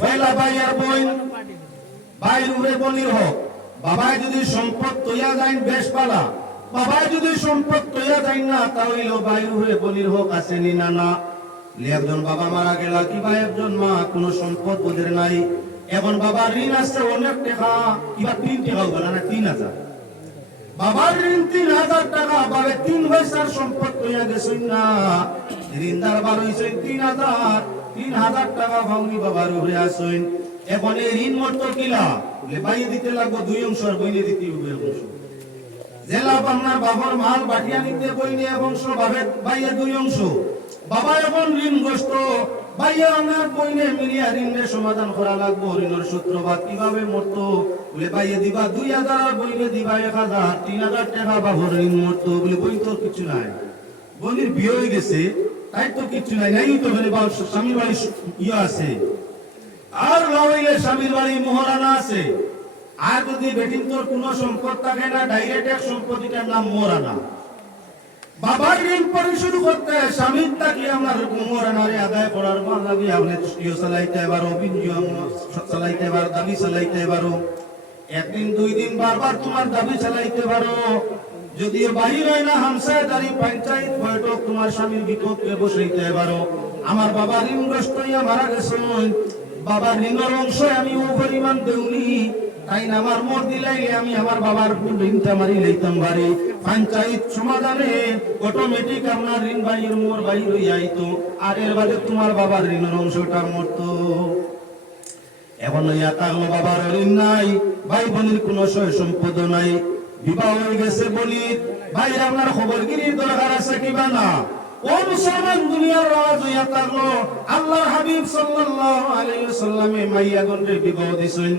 পয়লা ভাই আর বোন ভাইয়ের উপরে বলির হক। বাবাই যদি সম্পদ তৈয়া যায় বেশ পালা, বাবাই যদি সম্পদ তৈয়া যায় না, তাহলে ভাইয়ের উপরে বলির হক আসেনি না না। একজন বাবা মারা গেল, কিবা একজন মা কোনো সম্পদ ওদের নাই, এখন বাবার ঋণ আছে অনেক টাকা, কিবা 3 টাকা বলে না 3000, বাবার ঋণ 3000 টাকা, বাবা 3 পয়সার সম্পদ তৈয়া গেছেন না, ঋণদার বার হয়েছে 3000 টাকা ভাঙনি বাবার উপরে আসেন। এখন এই ঋণ মর্ত কিলা বাইয়ে দিতে লাগবো 2 অংশ আর বইনে দিতে হবে 1 অংশ। জেলা আপনার বাবার মাল বাটিয়া নিতে বইনে 1 অংশ, বাইয়ে 2 অংশ। বাবা এখন ঋণগ্রস্ত, বাইয়া আমার বইনে মিলিয়া ঋণের সমাধান করা লাগবো। ঋণের সূত্রপাত কিভাবে মরতো বলে বাইয়ে দিবা 2000 আর বইনে দিবা 1000, 3000 টাকা বাবার ঋণ মরতো বলে বই তো কিছু নাই। বোনের বিয়ে হয়ে গেছে তাই তো কিছু নাই, নাই তো মানে স্বামীর বাড়ি ইয়ে আছে, আর লইলে স্বামীর বাড়ি মোহরানা আছে। আর যদি বেটিন তোর কোনো সম্পদ থাকে না, ডাইরেক্ট এক সম্পত্তিটার নাম মোহরানা। বাবার ঋণ পরিশোধ করতে স্বামীর তাকে আমার মোহরানারে আদায় করার মাঝাবি আপনি ইয়ে চালাইতে পারো, বিনিয়োগ চালাইতে পারো, দাবি চালাইতে পারো, 1 দিন 2 দিন বারবার তোমার দাবি চালাইতে পারো। যদিও বাহির হয় না হামসাদারি পঞ্চায়েত বৈঠক তোমার স্বামীর বিপক্ষে বসাইতে পারো। আমার বাবা ঋণগ্রস্ত হইয়া মারা গেছেন, বাবার ঋণের অংশ আমি ও পরিমাণ দেউনি, তাই না আমার মোর দিলাইলে আমি আমার বাবার ঋণটা মারি লইতাম বাড়ি। পঞ্চায়েত সমাধানে অটোমেটিক আপনার ঋণ বাইর মোর বাইর হইয়া আইতো, আর এর বাদে তোমার বাবার ঋণের অংশটা মরতো। এখন হইয়া থাকলো বাবার ঋণ নাই, ভাই বোনের কোনো সয় সম্পদ নাই, বিবাহ হয়ে গেছে বলি ভাই আপনার খবরগিরির দরকার আছে কিবা না। ও মুসলমান দুনিয়ার রাজ হইয়া থাকলো, আল্লাহর হাবিব সাল্লাল্লাহু আলাইহি ওয়াসাল্লামে মাইয়া গন্ডে বিবাহ দিছেন।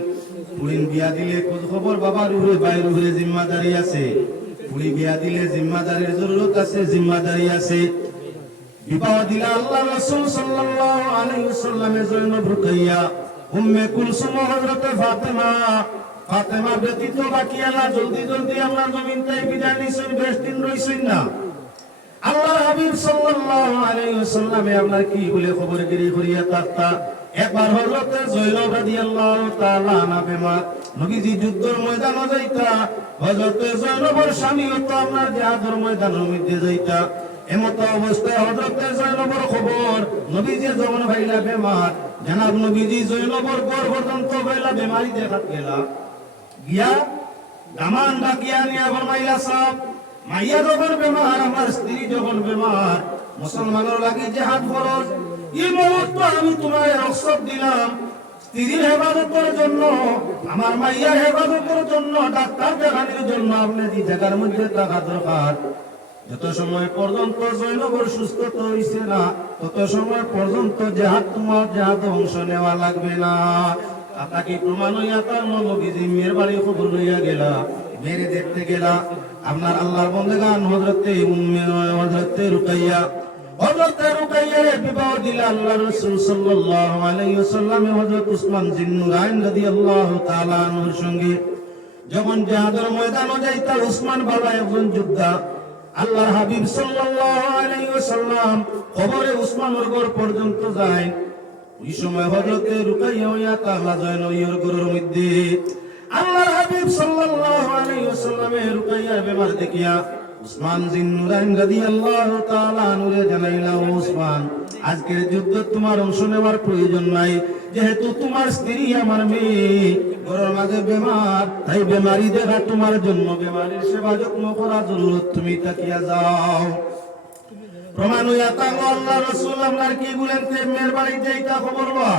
পুরিন বিয়া দিলে খোঁজ খবর বাবার উপরে ভাইয়ের উপরে জিম্মাদারি আছে, পুরি বিয়া দিলে জিম্মাদারির জরুরত আছে, জিম্মাদারি আছে। বিবাহ দিলে আল্লাহ রাসূল সাল্লাল্লাহু আলাইহি ওয়াসাল্লামে জয়নব রুকাইয়া, উম্মে কুলসুম, হযরত ফাতেমা ব্যতীত বাকি আল্লাহ জলদি জলদি আমরা জমিনটাই বিদায় নিছেন, বেশ দিন রইছেন না। আল্লাহর হাবিব সাল্লাল্লাহু আলাইহি ওয়াসাল্লামে আপনার কি বলে খবরগিরি করিয়া থাকতা। একবার হযরত জয়নব রাদিয়াল্লাহু তাআলা আনহা বেমার, নবীজি যুদ্ধের ময়দানে যাইতা, হযরত জয়নবের স্বামী তো আপনার জিহাদের ময়দানের মধ্যে যাইতা। এমত অবস্থায় হযরত জয়নবের খবর নবীজি যখন ভাইলা বেমার, জানাব নবীজি জয়নবের ঘর পর্যন্ত ভাইলা বেমারি দেখাত গেলা, গিয়া দামান ডাকিয়া নিয়া ফরমাইলা সাহেব, মাইয়া যখন বেমার, আমার স্ত্রী যখন বেমার, মুসলমানের লাগি জিহাদ ফরজ, এই মুহূর্তে আমি তোমায় রক্ষক দিলাম স্ত্রীর হেফাজতের জন্য, আমার মাইয়ার হেফাজতের জন্য, ডাক্তার দেখানোর জন্য আপনি যে জায়গার মধ্যে থাকা দরকার। যত সময় পর্যন্ত জয়নবর সুস্থতা হইছে না, তত সময় পর্যন্ত জিহাদ তোমার জিহাদ অংশ নেওয়া লাগবে না। আপনাকে প্রমাণ হইয়া তার নবীজি মেয়ের বাড়ি খবর লইয়া গেলা, মেরে দেখতে গেলা। আপনার আল্লাহর বন্দেগান হযরতে রুকাইয়া বিবাহ দিলা আল্লাহ রাসূল সাল্লাল্লাহু আলাইহি ওয়াসাল্লাম হযরত উসমান জিন্নুরাইন রাদিয়াল্লাহু তাআলা আনহুর সঙ্গে। যখন জিহাদের ময়দানে যাইতা উসমান বাবা একজন যোদ্ধা, আল্লাহর হাবিব সাল্লাল্লাহু আলাইহি ওয়াসাল্লাম খবরে উসমানের ঘর পর্যন্ত যায়। ওই সময় হযরতে রুকাইয়া হইয়া তাআলা জয়নবীর ঘরের মধ্যে আল্লাহর হাবিব সাল্লাল্লাহু আলাইহি ওয়াসাল্লামের রুকাইয়ার বেমার দেখিয়া উসমান জিন্নুরাইন রাদিয়াল্লাহু তাআলা আনহুরে জানাইলা, উসমান আজকের যুদ্ধ তোমার অংশ নেওয়ার প্রয়োজন নাই, যেহেতু তোমার স্ত্রী আমার মেয়ে ঘরের মাঝে বেমার, তাই বেমারি দেখা তোমার জন্য বেমারির সেবা যত্ন করা জরুরত, তুমি তাকিয়া যাও। প্রমাণ হইয়া থাকলো আল্লাহ রাসূল আপনার কি বলেন, মেয়ের বাড়ি যাইতা খবর লওয়া।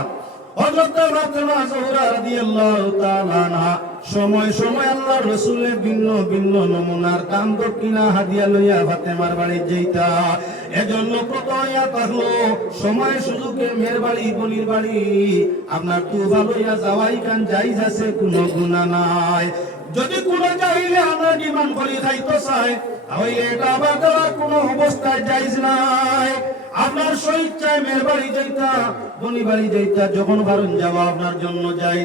হযরত ফাতেমা জোহরা রাদিয়াল্লাহু তাআলা আনহা সময় সময় আল্লাহর রাসূলের ভিন্ন ভিন্ন নমুনার দান দক্ষিণা হাদিয়া লইয়া ফাতেমার বাড়ি যাইতা। এজন্য কত হইয়া থাকলো সময় সুযোগে মেয়ের বাড়ি বলির বাড়ি আপনার তুবা লইয়া যাওয়াই কান জায়েজ আছে, কোনো গুনাহ নাই। যদি কোনো চাইলে আমরা ডিমান্ড করি খাইতে চাই, তাহলে এটা আবার দেওয়ার কোনো অবস্থায় জায়েজ নাই। আপনার স্বেচ্ছায় মেয়ের বাড়ি যাইতা, বনি বাড়ি যাইতা, যখন পারেন যাওয়া আপনার জন্য যাই।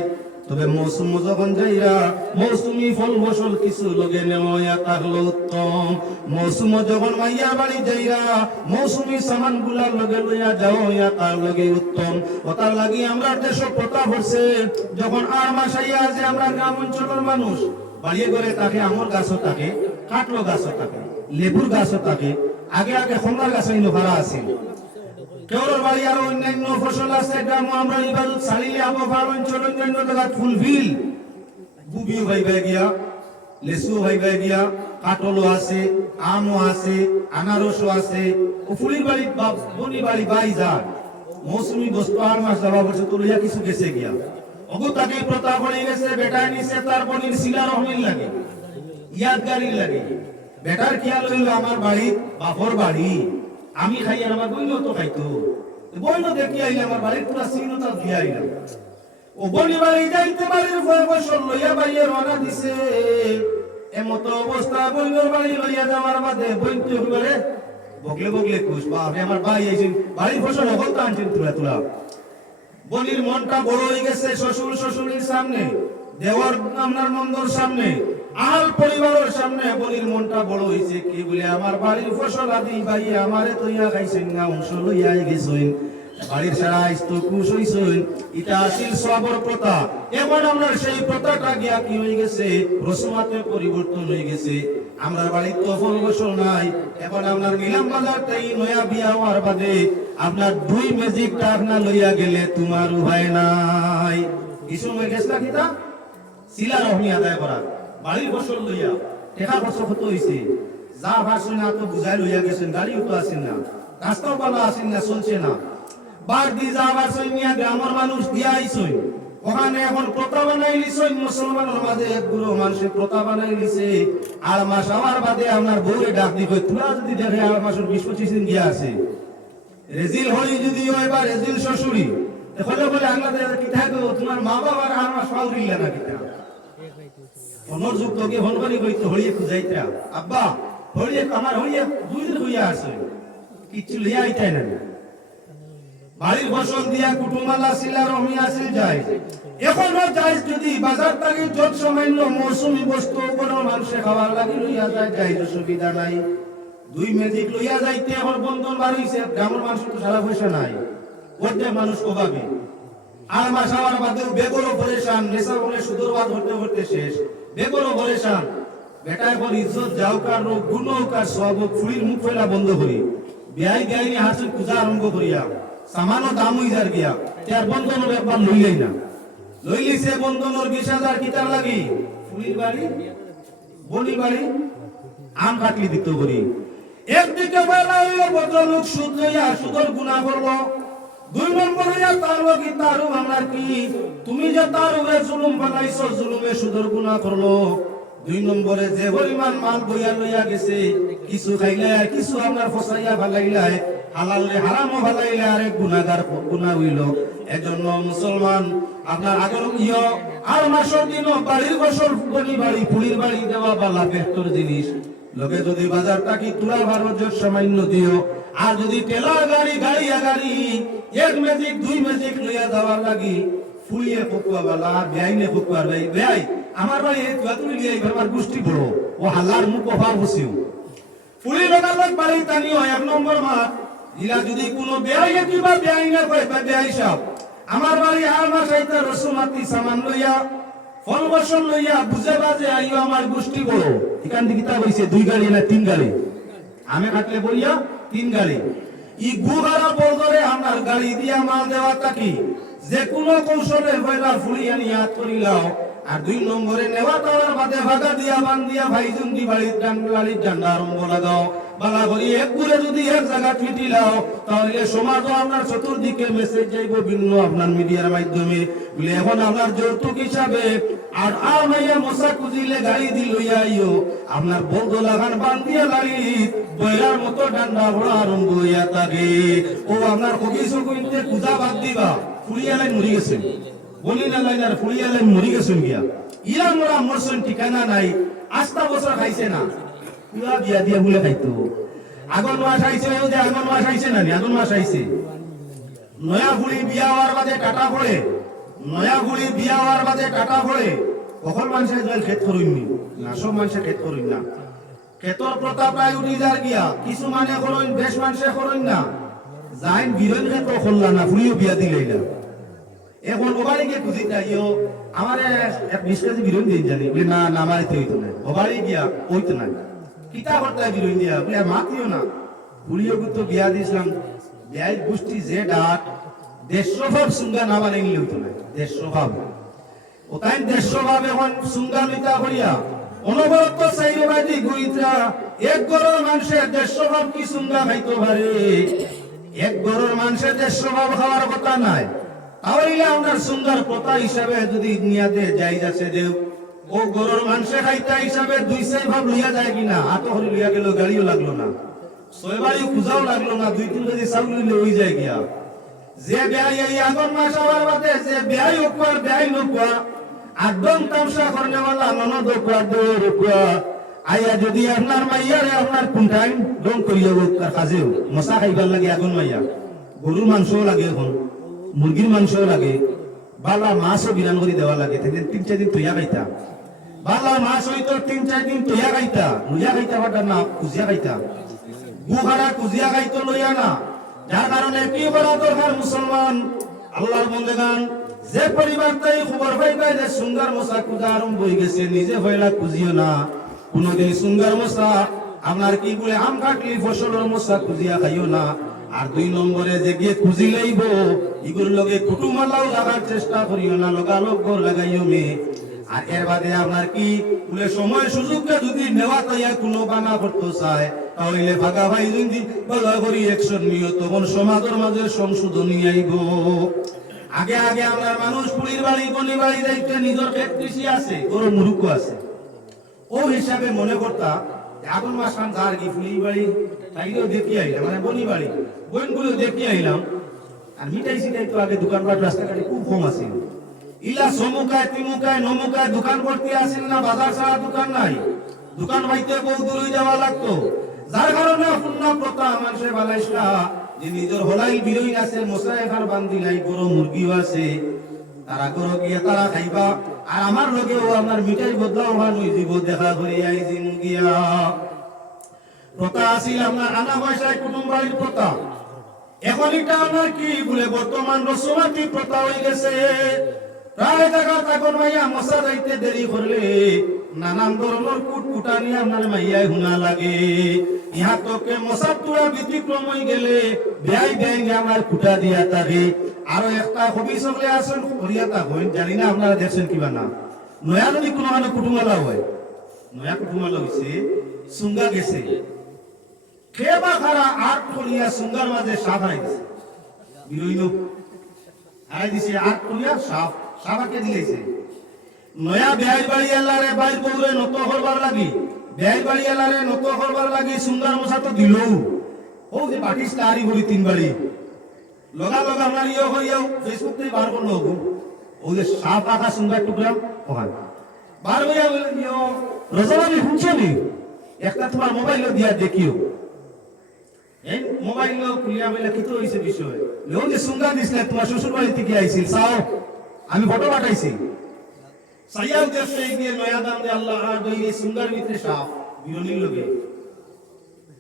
তবে মৌসুম যখন যাইরা মৌসুমি ফল ফসল কিছু লগে নেওয়া থাকলো উত্তম। মৌসুম যখন মাইয়া বাড়ি যাইরা মৌসুমি সামান গুলার লগে লইয়া যাও তার লগে উত্তম। ওটার লাগি আমরা দেশ প্রথা হচ্ছে যখন আর মাস আইয়া আছে আমরা গ্রাম অঞ্চলের মানুষ বাড়িয়ে করে থাকে, আমর গাছও থাকে, কাটলো গাছও থাকে, লেবুর গাছও থাকে, আগে আগে কমলার গাছ ভাড়া আছে। কেউর বাড়ি আরো অন্যান্য ফসল আছে, গ্রাম আমরা ইবাদত সালিলে আবহাওয়ার অঞ্চল অন্যান্য জায়গা ফুলফিল বুবিও ভাইবা গিয়া, লেসু ভাইবা গিয়া, কাটলও আছে, আমও আছে, আনারসও আছে। ও ফুলির বাড়ি বা বনি বাড়ি বাই যায় মৌসুমি বস্তু আর মাস যাওয়া বছর তো লইয়া কিছু গেছে গিয়া অগু তাকে প্রতা পড়ে গেছে, বেটায় নিছে তার বনির শিলা রহমিল লাগে, ইয়াদগারি লাগে। বেটার খেয়াল হইল আমার বাড়ি বাপর বাড়ি, আমি খাই আর আমার বইন তো খাইতো, বইন দেখি আইলে আমার বাড়ির পুরা চিহ্নতা দিয়ে আইলাম। ও বনি বাড়ি যাইতে বাড়ির বছর লইয়া বাইয়ে রওনা দিছে। এমতো অবস্থা বইনের বাড়ি লইয়া যাওয়ার বাদে বইন তো একেবারে বগলে বগলে খুশ, বাপরে আমার ভাই আইছেন বাড়ির ফসল হল তো আনছেন তুলা তুলা। বনির মনটা বড় হয়ে গেছে শ্বশুর শ্বশুরের সামনে, দেওয়ার আপনার নন্দর সামনে, আল পরিবারের সামনে বনির মনটা বড় হয়েছে। কি বলে আমার বাড়ির ফসল আদি ভাই আমারে তৈয়া খাইছেন না, অংশ লইয়া গেছেন, বাড়ির সারা আইস্ত খুশ হইছেন। এটা আসিল সবর প্রথা। এবার আমরা সেই প্রথাটা গিয়া কি হয়ে গেছে, রসমাতে পরিবর্তন হয়ে গেছে। আমরা বাড়ির তো ফল ফসল নাই, এখন আপনার নিলাম বাজার তাই নয়া বিয়া হওয়ার বাদে আপনার দুই ম্যাজিকটা আপনার লইয়া গেলে তোমার উপায় নাই। এই সময় গেছলা কিতা শিলা রহমি আদায় করা বাড়ির ফসল লইয়া টেকা খরচ কত হইছে, যা ভাষণ না তো বুঝাই লইয়া গেছেন, গাড়িও তো আসেন না, রাস্তাও পালা আসেন না, চলছে না। বার দি যা ভাষণ নিয়ে গ্রামের মানুষ দিয়া আইসই, ওখানে এখন প্রথা বানাই লিছই মুসলমানের মাঝে একগুলো মানুষের প্রথা বানাই লিছে। আর মাস হওয়ার বাদে আপনার বউরে ডাক দিব, তুলা যদি দেখে আর মাসের 20-25 দিন গিয়া আছে, রেজিল হই যদি হয় বা রেজিল শ্বশুরি তাহলে বলে আল্লাহ কি থাকো তোমার মা বাবার আর মাস পাউরিলা না কিতা অনর যুগ তোকে হনবারি কইতে হলিয়ে খুঁজাইতা আব্বা হলিয়ে আমার হলিয়ে 2 দিন হইয়া আছে কিছু লিয়া আইতাই না। বাড়ির ফসল দিয়া কুটুমালা শিলা রহমি আসিল যায়, এখনো যাই যদি বাজার থেকে যত সামান্য মৌসুমি বস্তু কোনো মানুষে খাওয়ার লাগি লইয়া যায়, যাই সুবিধা নাই। দুই ম্যাজিক লইয়া যাইতে এখন বন্ধন বার হইছে, গ্রামের মানুষ তো সারা পয়সা নাই, অর্ধেক মানুষ অভাবে। আর মাস হওয়ার বাদেও বেগরও পরেশান, নেশা বলে সুদূর বাদ হতে হতে শেষ, বেগরও পরেশান। বেটা এখন ইজ্জত যাও কার রোগ গুণ হোক আর সব হোক, ফুড়ির মুখ ফেলা বন্ধ করি, বিয়াই গাইনি হাসির পূজা আরম্ভ করিয়া সামান্য দাম হই যার গিয়া তার বন্ধনের একবার লইলেই না, লইলিছে বন্ধনের 20,000 কিতার লাগি ফুলির বাড়ি বনি বাড়ি আম কাটলি দিত করি। একদিকে বেলা হইল ভদ্রলোক সুদ লইয়া সুদর গুণা করবো, 2 নম্বর হইয়া তার লগি তারও আমার কি তুমি যে তার উপরে জুলুম বানাইছ, জুলুমে সুদর গুণা করলো। 2 নম্বরে যে পরিমাণ মাল বইয়া লইয়া গেছে, কিছু খাইলে কিছু আপনার ফসাইয়া ভালাইলে হালালে হারামও ভালাইলে আরেক গুনাহগার গুনাহ হইল। এজন্য মুসলমান আপনার আগর ইয় আর মাসের দিন বাড়ির ফসল বনি বাড়ি ফুলির বাড়ি দেওয়া বালা বেহতর জিনিস। লোকে যদি বাজারটা কি তুলা ভারত সামান্য দিও, আর যদি টেলা গাড়ি গাড়িয়া গাড়ি 1 ম্যাজিক 2 ম্যাজিক লইয়া যাওয়ার লাগি ফুলিয়ে ফুকুয়া বালা বেআইনে ফুকুয়ার ভাই বেআই আমার ভাই এই তুই লিয়ে আমার গোষ্ঠী বড় ও হাল্লার মুখ অভাব বসিও ফুলি লোকাল বাড়ি টানিও 1 নম্বর মাঠ ইলা যদি কোনো বেআইনে কিবা বেআইনে কয় বা বেআই সাহেব আমার বাড়ি আর মাস আইতা রসুমাতি সামান লইয়া ফল ফসল লইয়া বুঝে বাজে আইও আমার গোষ্ঠী বড়। এখান থেকে তা হইছে 2 গাড়ি না 3 গাড়ি, আমি কাটলে বলিয়া 3 গাড়ি। ই গুগারা বলদরে আমার গাড়ি দিয়া মাল দেওয়া থাকি যে কোনো কৌশলে হইলা ফুলিয়া নিয়াত করিলাও। আর 2 নম্বরে নেওয়া দেওয়ার বাদে ভাগা দিয়া বান দিয়া ভাইজুন দি বাড়ির ডান্ডা আরম্ভ লাগাও। বালা করি এক ঘুরে যদি এক জায়গা ফিটিলাও তাহলে সমাজও আপনার চতুর্দিকে মেসেজ যাইব ভিন্ন আপনার মিডিয়ার মাধ্যমে বলে এখন আপনার যৌতুক হিসাবে আর আর মাইয়া মশা খুঁজিলে গাড়ি দি লইয়া আইও আপনার বলদ লাগান বান দিয়া গাড়ি বইলার মতো ডান্ডা ভরা আরম্ভ হইয়া থাকে। ও আপনার কবিসো কইতে পূজা বাদ দিবা ফুলিয়া লাইন মরি গেছেন বলি না লাইন আর ফুলিয়া লাইন মরি গেছেন গিয়া ইরা মোরা মরছেন ঠিকানা নাই, আস্তা বছর খাইছে না পুরা বিয়া দিয়া বলে খাইতো। আগুন মাস আইছে যে আগুন মাস আইছে না আগুন মাস আইছে নয়া ফুলি বিয়া হওয়ার বাদে কাটা পড়ে নয়াগুড়ি বিয়া হওয়ার বাদে টাটা পড়ে কখন মানুষের জল ক্ষেত করুননি না, সব মানুষের ক্ষেত করুন না। ক্ষেতর প্রতাপ প্রায় উঠি যার গিয়া কিছু মানে করুন, বেশ মানুষে করুন না, যাইন বিরোধ ক্ষেত্র করলা না, ফুলিও বিয়া দিলেই না। এখন ওবাড়িকে খুঁজি যাইও আমার এক 20 কেজি বিরোধ দিন জানি বলে না না আমার এতে হইতো না, ওবাড়ি গিয়া হইতো না, কিতা করতে বিরোধ দিয়া বলে আর মাতিও না। ফুলিও কিন্তু বিয়া দিয়েছিলাম, বিয়ায় গোষ্ঠী যে ডাক দেশ স্বভাব সুঙ্গা না বানাইলে হইতো না, দেশ স্বভাব ও তাই দেশ স্বভাব এখন সুঙ্গা নিতা করিয়া অনবরত সাইবাদি গুইত্রা এক গরর মানুষের দেশ স্বভাব কি সুঙ্গা খাইতে পারে? এক গরর মানুষের দেশ স্বভাব খাওয়ার কথা নাই। তাহলে আপনার সুন্দর কথা হিসাবে যদি নিয়াতে যাই যাচ্ছে দেও ও গরর মানুষের খাইতা হিসাবে 2 ভাব লইয়া যায় কিনা, হাত হরি লইয়া গেল, গাড়িও লাগলো না, ছয়বাড়ি খুঁজাও লাগলো না, 2-3 কেজি চাউল লইলে হয়ে যায় গিয়া। যে বেয়াই এই আগন মাস হওয়ার বাদে যে বেয়াই উপর বেয়াই নোকুয়া একদম তামসা করনেওয়ালা ননদ উপর দৌড় উপর আইয়া যদি আপনার মাইয়ারে আপনার কোনটাই ডং করিয়া কাজেও মশা খাইবার লাগে আগুন মাইয়া, গরুর মাংসও লাগে, এখন মুরগির মাংসও লাগে, বালা মাছও বিরান করে দেওয়া লাগে, 3-4 দিন তৈয়া খাইতা, বালা মাছ হইতো 3-4 দিন তৈয়া খাইতা, লইয়া খাইতা বাটার না কুজিয়া খাইতা, গুহারা কুজিয়া খাইতো লইয়া না। যার কারণে কি করা দরকার মুসলমান আল্লাহর বন্দেগান, যে পরিবার তাই খবর পাইবে যে সুঙ্গার মশা কুজা আরম্ভ হয়ে গেছে, নিজে হইলা কুজিও না কোনদিন সুঙ্গার মশা আপনার কি বলে আম কাটলি ফসলের মশা কুজিয়া খাইও না। আর 2 নম্বরে যে গিয়ে খুঁজি লাইব এগুলোর লগে কুটুমালাও লাগার চেষ্টা করিও না, লগালগ ঘর লাগাইও মে। আর এর বাদে আপনার কি বলে সময় সুযোগকে যদি নেওয়া তাইয়া কোনো বানা করতে চায় তাহলে ভাগা ভাই যদি ভাগা করি অ্যাকশন নিও, তখন সমাজের মাঝে সংশোধনী আইব। আগে আগে আমরা মানুষ পুলির বাড়ি বনি বাড়ি যাইতে নিজের ক্ষেত কৃষি আছে, ওর মুরুক্ষ আছে, ও হিসাবে মনে করতা আগুন মাসান যার কি ফুলির বাড়ি তাইলেও দেখি আইলাম, মানে বনি বাড়ি বইনগুলো দেখি আইলাম। আর মিঠাই সিটাই তো আগে দোকানপাট রাস্তাঘাটে খুব কম আছে, ইলা সমুকায় তিমুকায় নমুকায় দোকান করতে আসেন না, বাজার ছাড়া দোকান নাই, দোকান বাইতে বহু দূরে যাওয়া লাগতো। যার কারণে পূর্ণ প্রথা মানুষের বালাইসা যে নিজের হলাই বিরোই আছে, মশা এখান বান্ধি নাই, বড় মুরগিও আছে, তারা করো গিয়ে তারা খাইবা। আর আমার লগেও আপনার মিঠাই বদলাও হওয়া জীব দেখা করে আইজি মুগিয়া। প্রথা আসিল আপনার আনা পয়সায় কুটুম বাড়ির প্রথা, এখন এটা আপনার কি বলে বর্তমান রসমাতি প্রথা হয়ে গেছে। প্রায় জায়গা তখন মাইয়া মশা যাইতে দেরি করলে নানান ধরনের কুটকুটানি আপনার মাইয়ায় হুনা লাগে। ইহা তোকে মশার তুলা ব্যতিক্রম হয়ে গেলে বেয়াই ব্যাঙ্গে আমার কুটা দিয়া থাকে। আরো একটা কবি সকলে আসেন করিয়া থাকেন, জানি না আপনারা দেখছেন কিবা না, নয়া যদি কোনো মানে কুটুমালা হয়, নয়া কুটুমালা হয়েছে সুঙ্গা গেছে খেবা খারা আট করিয়া সুঙ্গার মাঝে সাপ হারাই দিছে, বিরইন হারাই দিছে আট করিয়া সাপ, সাপাকে দিয়েছে। নয়া বেয়াই বাড়ি এলারে বাইর বউরে নত করবার লাগি, বেয়াই বাড়ি এলারে নত করবার লাগি সুঙ্গার মশা তো দিল, ও যে বাটিস তারি বলি 3 বাড়ি লগা লগা আমার ইয়ে হইয়াও ফেসবুক থেকে বার করলো, ও যে সাপ আঁকা সুন্দর টুকরা ওখানে বার হইয়া রজনী শুনছেনি একটা তোমার মোবাইল দিয়া দেখিও, এই মোবাইল খুলিয়া বলে কি তো হয়েছে বিষয়, ও যে সুঙ্গা দিছিলে তোমার শ্বশুর বাড়ি থেকে আইছিল, চাও আমি ফটো পাঠাইছি, সাইয়াও দেশে গিয়ে নয়া দাম দে আল্লাহ আর দই সুঙ্গার ভিতরে সাপ বিরনির লগে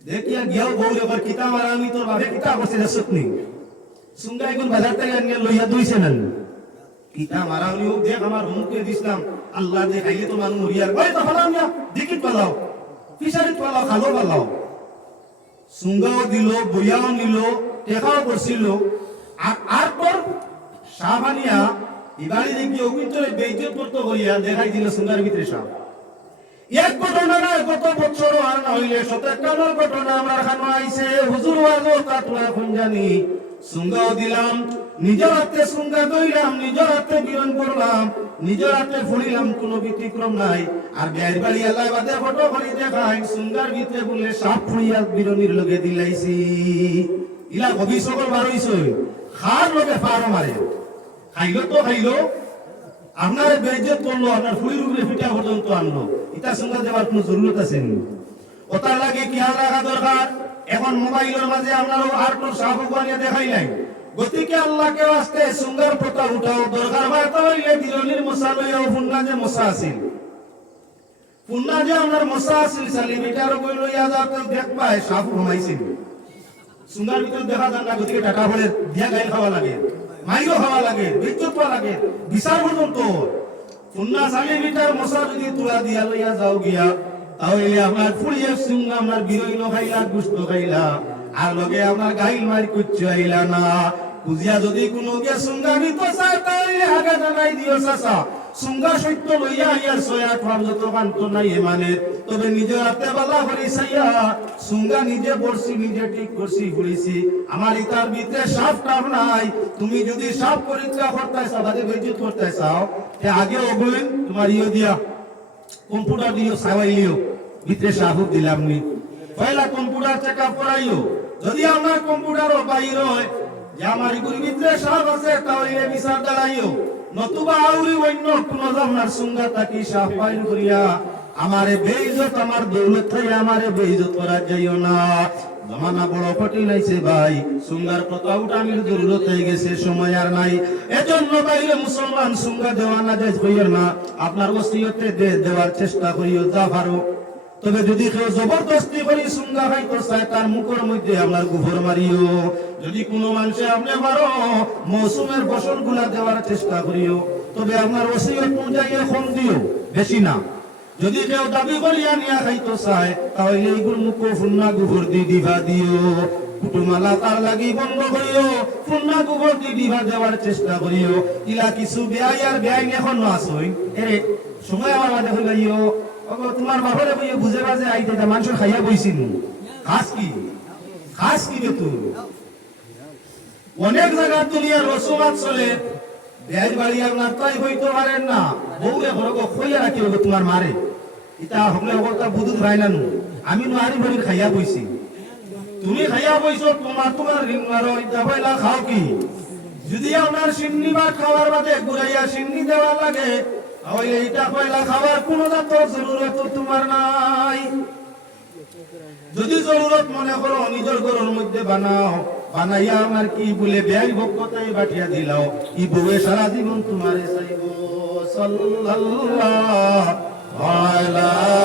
দেখিয়া গিয়াও বউরে এবার কিতা মারা আমি তোর ভাবে কিতা করছে সত্যি সুঙ্গা এখন বাজার থেকে আনিয়ে লইয়া দইছে না কিতা মারা আমি দেখ আমার মুখে দিছিলাম আল্লাহ দে খাইলে তো মানুষ মরিয়ার ওই তো ফালাও না দেখি পালাও ফিশারি পালাও খালো পালাও সুঙ্গাও দিল বইয়াও নিল টেকাও করছিল আর পর সাবানিয়া এবারে দেখি অভিযোগে বেইজ্জত করতে হইয়া দেখাই দিল সুঙ্গার ভিতরে সাপ। এক ঘটনা নয় গত বছর আর না হইলে 17 ঘটনা আমার খানো আইছে হুজুর ওয়াজো কাটলা খুঁজানি সুঙ্গাও দিলাম নিজের হাতে সুঙ্গা দইলাম নিজের হাতে বিরন করলাম নিজের হাতে ফুলিলাম কোনো ব্যতিক্রম নাই। আর বের বাড়ি আল্লাহ বাদে ফটো করে দেখাই সুঙ্গার ভিতরে বলে সাপ ফুলিয়া বিরনির লগে দিলাইছি ইলা কবি সকল বার হইছে খার লগে ফার মারে খাইলো তো খাইলো আপনার বেইজ্জত করলো আপনার ফুলির উপরে ফিটা পর্যন্ত আনলো এটা সুঙ্গা দেওয়ার কোনো জরুরত আছে নি ওটার লাগে কি আর রাখা দরকার। এখন মোবাইলের মাঝে আপনারও আর্টর সাপ বানিয়ে দেখাই নাই গতিকে আল্লাহকে আসতে সুঙ্গার প্রথা উঠাও দরকার হয় তো হইলে বিরলির মশা লইয়া ফুন্না যে মশা আছিল ফুন্না যে আমার মশা আছিল সালিমিটার বই লইয়া যাতে দেখবাই সাপ ঘুমাইছিল সুঙ্গার ভিতর দেখা যান না গতিকে টাকা ভরে দিয়া গাইল খাওয়া লাগে মাইরও খাওয়া লাগে বিদ্যুৎ পাওয়া লাগে বিচার পর্যন্ত ফুন্না সালিমিটার মশা যদি তুলা দিয়া লইয়া যাও গিয়া তাহলে আপনার ফুলিয়ে সুঙ্গা আপনার বিরইল খাইলা গুস্ত খাইলা আর লগে আপনার গাইল মারি কুচ্ছ আইলা না কুজিয়া যদি কোনো গে সুঙ্গা নিত চায় তাহলে আগে জানাই দিও চাচা সুঙ্গা সত্য লইয়া ইয়ার ৬-৮ ভাব যত কান্ত নাই মানে তবে নিজের হাতে বালা করি চাইয়া সুঙ্গা নিজে পড়ছি নিজে ঠিক করছি ঘুরিছি আমার ইতার ভিতরে সাপ টাপ নাই তুমি যদি সাপ পরীক্ষা করতে চাও তাদের বিদ্যুৎ করতে চাও আগে অগুন তোমার ইয়ে দিয়া কম্পিউটার দিও সাবাইলিও ভিতরে সাপ দিলাম নি পয়লা কম্পিউটার চেক আপ করাইও যদি আমার কম্পিউটারও বাইর হয় যে আমার ইগুর ভিতরে সাপ আছে তাহলে বিচার দাঁড়াইও নতুবা আউরি অন্য কোন আপনার সুঙ্গা তাকি সাপ বাইর করিয়া আমারে বেইজ্জত আমার দৌলত থেকে আমারে বেইজ্জত করা যাইও না জমানা বড় কঠিন আইছে ভাই সুঙ্গার কথা উঠানোর জরুরত হয়ে গেছে সময় আর নাই এজন্য বাইরে মুসলমান সুঙ্গা দেওয়া না যায় কইও না আপনার ওসিয়তে দেওয়ার চেষ্টা করিও যা পারো তবে যদি কেউ জবরদস্তি করি সুঙ্গা খাইতে চায় তার মুখের মধ্যে আপনার গোবর মারিও যদি কোনো মানুষে আপনি পারো মৌসুমের ফসল গুলা দেওয়ার চেষ্টা করিও তবে আপনার ওসিয়ত অনুযায়ী এখন দিও বেশি না যদি কেউ দাবি করিয়া নিয়া খাইতে চায় তাহলে এইগুলো মুখ ফুন্না গোবর দি দিবা দিও কুটুমালা তার লাগি বন্ধ করিও ফুন্না গোবর দি দিবা দেওয়ার চেষ্টা করিও ইলা কিছু বেআই আর বেআই এখন আসই এরে সময় আমার মাঝে হইলাইও তোমার বাপরে বইয়ে বুঝে বাজে আইতে মানুষের খাইয়া বইছিল খাস কি বেতু অনেক জায়গা দুনিয়ার রসুমাত চলে বেআই বাড়ি আপনার তাই হইতে পারেন না বউরে ঘরকে খইয়া রাখি তোমার মারে এটা হলে ওটা বুধুত ভাই না আমি নোয়ারি ভরি খাইয়া বইছি তুমি খাইয়া বইছো তোমার ঋণ মারো এটা পয়লা খাও কি যদি আপনার সিন্নি বা খাওয়ার বাদে ঘুরাইয়া সিন্নি দেওয়া লাগে তাহলে এটা পয়লা খাওয়ার কোন জরুরত তোমার নাই যদি জরুরত মনে করো নিজের ঘরের মধ্যে বানাও বানাইয়া আমার কি বলে বেআই ভক্ততাই বাটিয়া দিলাও কি বউয়ে সারা জীবন তোমারে চাইব সাল্লাল্লাহু আলাইহি